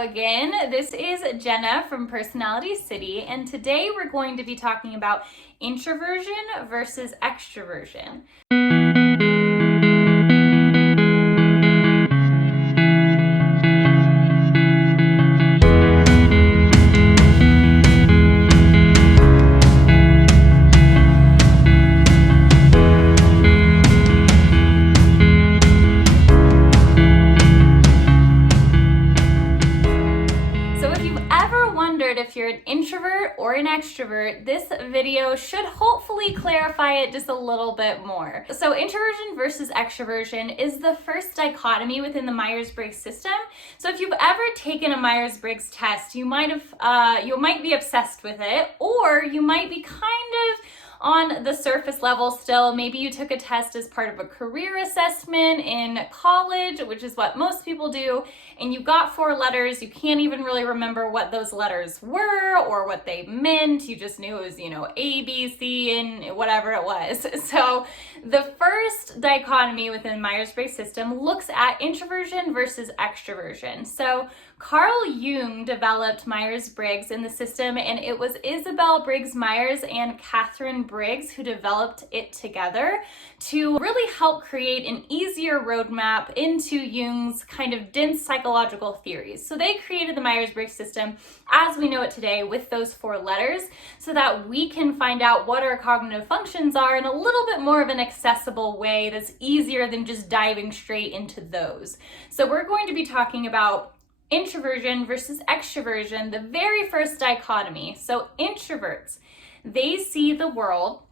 Hello again, this is Jenna from Personality City, and today we're going to be talking about introversion versus extroversion. If you're an introvert or an extrovert, this video should hopefully clarify it just a little bit more. So introversion versus extroversion is the first dichotomy within the Myers-Briggs system. So if you've ever taken a Myers-Briggs test, you might be obsessed with it, or you might be kind of on the surface level still. Maybe you took a test as part of a career assessment in college, which is what most people do, and you got 4 letters. You can't even really remember what those letters were or what they meant. You just knew it was, A, B, C, and whatever it was. So the first dichotomy within Myers-Briggs system looks at introversion versus extroversion. So Carl Jung developed Myers-Briggs in the system, and it was Isabel Briggs-Myers and Catherine Briggs who developed it together to really help create an easier roadmap into Jung's kind of dense psychological theories. So they created the Myers-Briggs system as we know it today with those 4 letters so that we can find out what our cognitive functions are in a little bit more of an accessible way that's easier than just diving straight into those. So we're going to be talking about introversion versus extroversion, the very first dichotomy. So introverts, they see the world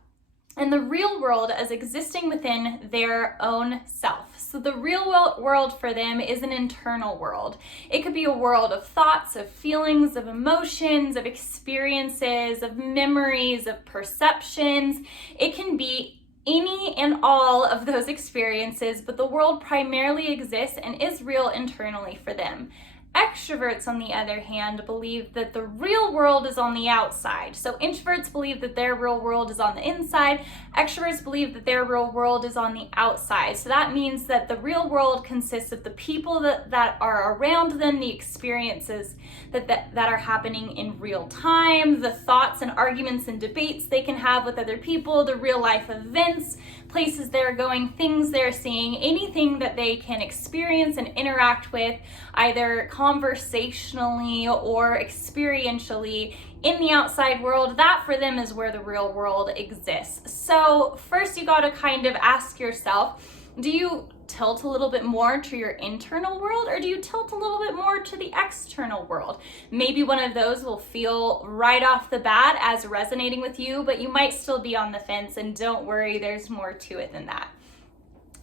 and the real world as existing within their own self. So the real world for them is an internal world. It could be a world of thoughts, of feelings, of emotions, of experiences, of memories, of perceptions. It can be any and all of those experiences, but the world primarily exists and is real internally for them. Extroverts, on the other hand, believe that the real world is on the outside. So introverts believe that their real world is on the inside. Extroverts believe that their real world is on the outside. So that means that the real world consists of the people that are around them, the experiences that are happening in real time, the thoughts and arguments and debates they can have with other people, the real life events, places they're going, things they're seeing, anything that they can experience and interact with, either conversationally or experientially in the outside world. That for them is where the real world exists. So first you got to kind of ask yourself, do you tilt a little bit more to your internal world, or do you tilt a little bit more to the external world? Maybe one of those will feel right off the bat as resonating with you, but you might still be on the fence, and don't worry, there's more to it than that.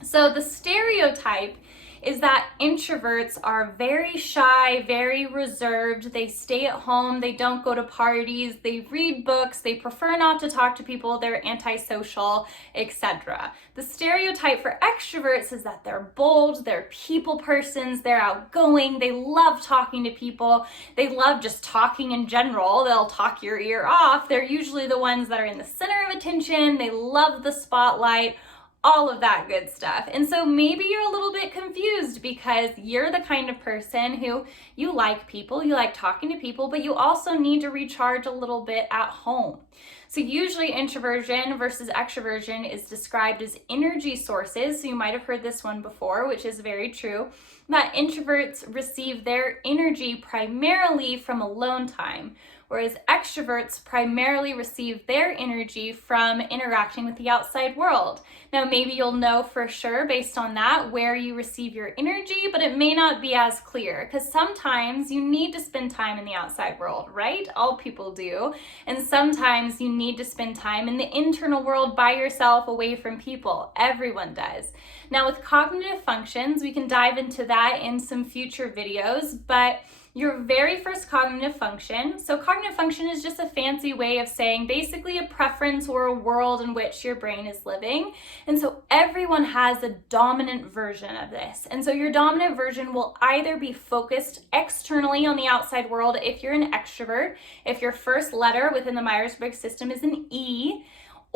So the stereotype is that introverts are very shy, very reserved. They stay at home, they don't go to parties, they read books, they prefer not to talk to people, they're antisocial, etc. The stereotype for extroverts is that they're bold, they're people persons, they're outgoing, they love talking to people, they love just talking in general, they'll talk your ear off, they're usually the ones that are in the center of attention, they love the spotlight, all of that good stuff. And so maybe you're a little bit confused because you're the kind of person who you like people, you like talking to people, but you also need to recharge a little bit at home. So usually introversion versus extroversion is described as energy sources. So you might have heard this one before, which is very true, that introverts receive their energy primarily from alone time, whereas extroverts primarily receive their energy from interacting with the outside world. Now, maybe you'll know for sure based on that where you receive your energy, but it may not be as clear because sometimes you need to spend time in the outside world, right? All people do. And sometimes you need to spend time in the internal world by yourself, away from people. Everyone does. Now, with cognitive functions, we can dive into that in some future videos, but your very first cognitive function. So cognitive function is just a fancy way of saying basically a preference or a world in which your brain is living. And so everyone has a dominant version of this. And so your dominant version will either be focused externally on the outside world if you're an extrovert, if your first letter within the Myers-Briggs system is an E,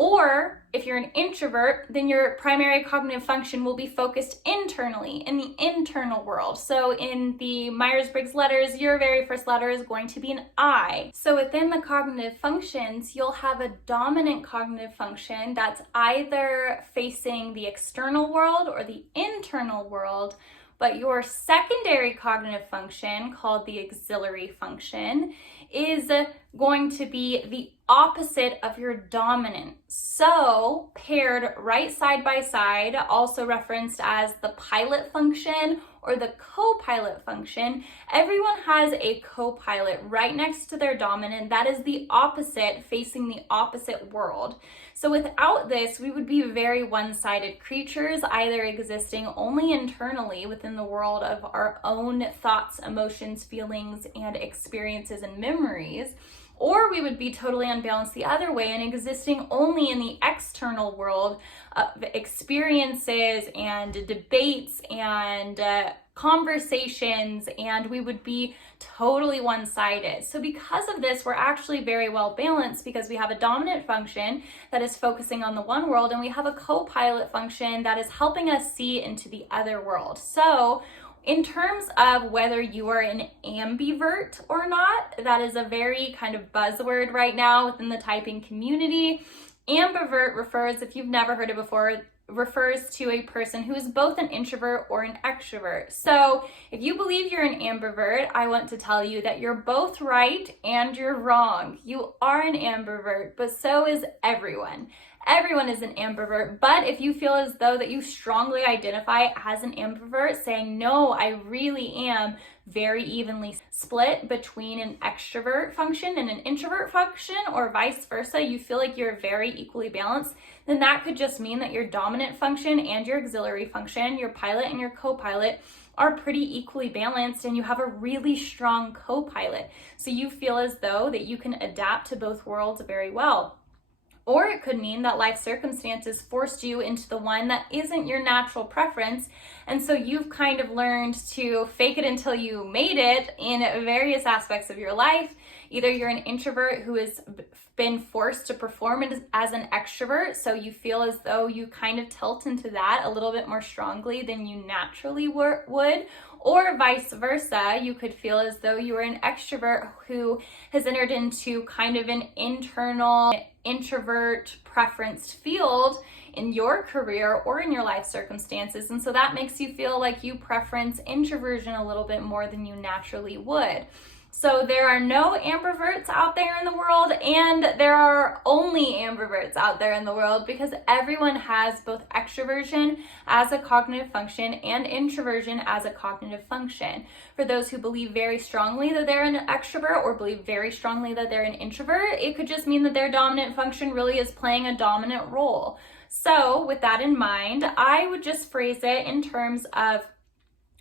Or if you're an introvert, then your primary cognitive function will be focused internally in the internal world. So in the Myers-Briggs letters, your very first letter is going to be an I. So within the cognitive functions, you'll have a dominant cognitive function that's either facing the external world or the internal world, but your secondary cognitive function, called the auxiliary function, is going to be the opposite of your dominant. So paired right side by side, also referenced as the pilot function or the co-pilot function, everyone has a co-pilot right next to their dominant that is the opposite, facing the opposite world. So without this, we would be very one-sided creatures, either existing only internally within the world of our own thoughts, emotions, feelings, and experiences and memories, or we would be totally unbalanced the other way and existing only in the external world of experiences and debates and conversations, and we would be totally one-sided. So because of this, we're actually very well balanced because we have a dominant function that is focusing on the one world, and we have a co-pilot function that is helping us see into the other world. So in terms of whether you are an ambivert or not, that is a very kind of buzzword right now within the typing community. Ambivert refers, if you've never heard it before, refers to a person who is both an introvert or an extrovert. So if you believe you're an ambivert, I want to tell you that you're both right and you're wrong. You are an ambivert, but so is everyone. Everyone is an ambivert, but if you feel as though that you strongly identify as an ambivert, saying, no, I really am very evenly split between an extrovert function and an introvert function, or vice versa, you feel like you're very equally balanced, then that could just mean that your dominant function and your auxiliary function, your pilot and your co-pilot, are pretty equally balanced, and you have a really strong co-pilot. So you feel as though that you can adapt to both worlds very well. Or it could mean that life circumstances forced you into the one that isn't your natural preference. And so you've kind of learned to fake it until you made it in various aspects of your life. Either you're an introvert who has been forced to perform as an extrovert, so you feel as though you kind of tilt into that a little bit more strongly than you naturally would. Or vice versa, you could feel as though you are an extrovert who has entered into kind of an internal introvert preferenced field in your career or in your life circumstances. And so that makes you feel like you preference introversion a little bit more than you naturally would. So there are no ambiverts out there in the world, and there are only ambiverts out there in the world, because everyone has both extroversion as a cognitive function and introversion as a cognitive function. For those who believe very strongly that they're an extrovert or believe very strongly that they're an introvert, it could just mean that their dominant function really is playing a dominant role. So with that in mind, I would just phrase it in terms of,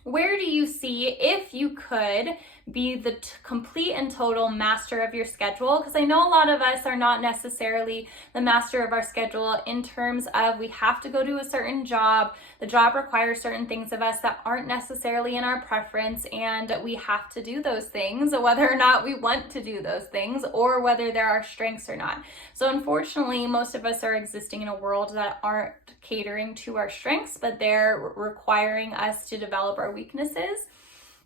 where do you see if you could be the complete and total master of your schedule? Because I know a lot of us are not necessarily the master of our schedule in terms of we have to go to a certain job. The job requires certain things of us that aren't necessarily in our preference, and we have to do those things, whether or not we want to do those things or whether they're our strengths or not. So unfortunately, most of us are existing in a world that aren't catering to our strengths, but they're requiring us to develop our weaknesses.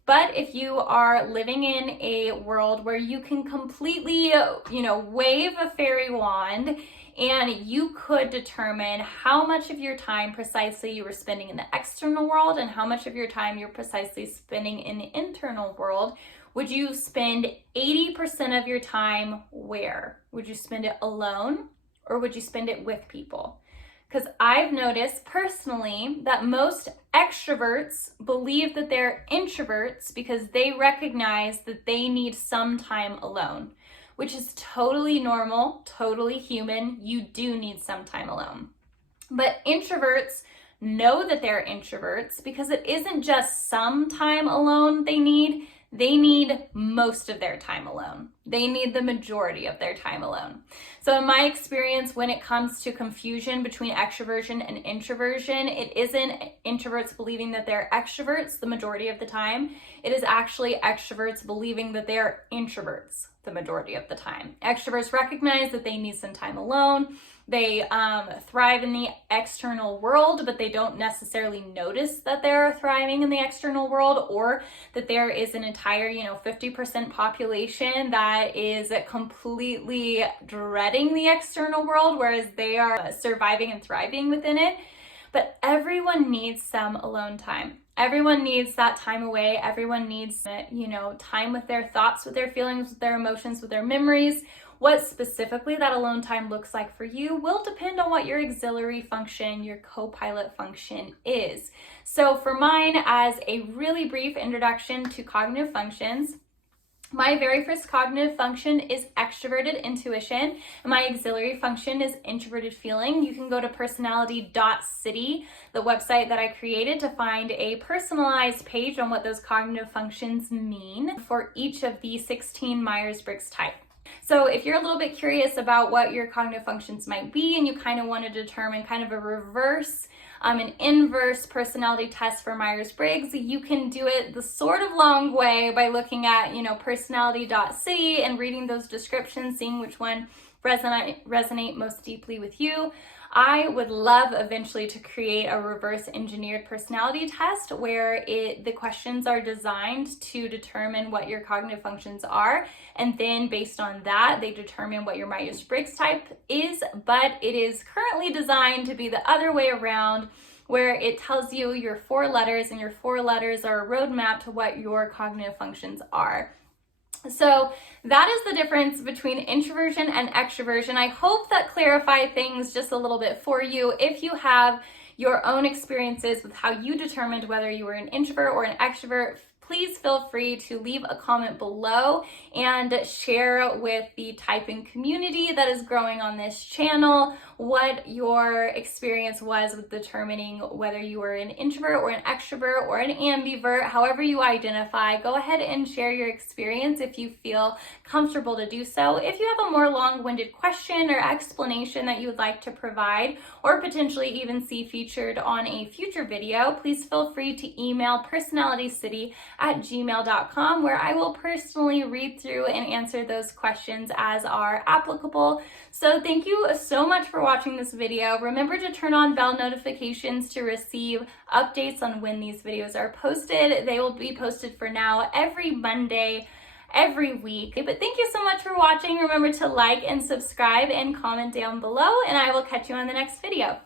But if you are living in a world where you can completely, wave a fairy wand and you could determine how much of your time precisely you were spending in the external world and how much of your time you're precisely spending in the internal world, would you spend 80% of your time where? Would you spend it alone, or would you spend it with people? Because I've noticed personally that most extroverts believe that they're introverts because they recognize that they need some time alone, which is totally normal, totally human. You do need some time alone. But introverts know that they're introverts because it isn't just some time alone they need most of their time alone. They need the majority of their time alone. So in my experience, when it comes to confusion between extroversion and introversion, it isn't introverts believing that they're extroverts the majority of the time. It is actually extroverts believing that they're introverts the majority of the time. Extroverts recognize that they need some time alone. They thrive in the external world, but they don't necessarily notice that they're thriving in the external world, or that there is an entire, 50% population that is completely dreading the external world, whereas they are surviving and thriving within it. But everyone needs some alone time. Everyone needs that time away. Everyone needs, time with their thoughts, with their feelings, with their emotions, with their memories. What specifically that alone time looks like for you will depend on what your auxiliary function, your co-pilot function is. So for mine, as a really brief introduction to cognitive functions, my very first cognitive function is extroverted intuition. My auxiliary function is introverted feeling. You can go to personality.city, the website that I created, to find a personalized page on what those cognitive functions mean for each of the 16 Myers-Briggs types. So if you're a little bit curious about what your cognitive functions might be, and you kind of want to determine kind of a reverse, an inverse personality test for Myers-Briggs, you can do it the sort of long way by looking at, personality.city and reading those descriptions, seeing which one resonate most deeply with you. I would love eventually to create a reverse engineered personality test where the questions are designed to determine what your cognitive functions are, and then based on that they determine what your Myers-Briggs type is. But it is currently designed to be the other way around, where it tells you your 4 letters, and your 4 letters are a roadmap to what your cognitive functions are. So that is the difference between introversion and extroversion. I hope that clarified things just a little bit for you. If you have your own experiences with how you determined whether you were an introvert or an extrovert, please feel free to leave a comment below and share with the typing community that is growing on this channel what your experience was with determining whether you were an introvert or an extrovert or an ambivert. However you identify, go ahead and share your experience if you feel comfortable to do so. If you have a more long-winded question or explanation that you would like to provide, or potentially even see featured on a future video, please feel free to email personalitycity@gmail.com, where I will personally read through and answer those questions as are applicable. So thank you so much for watching this video. Remember to turn on bell notifications to receive updates on when these videos are posted. They will be posted for now every Monday, every week. But thank you so much for watching. Remember to like and subscribe and comment down below, and I will catch you on the next video.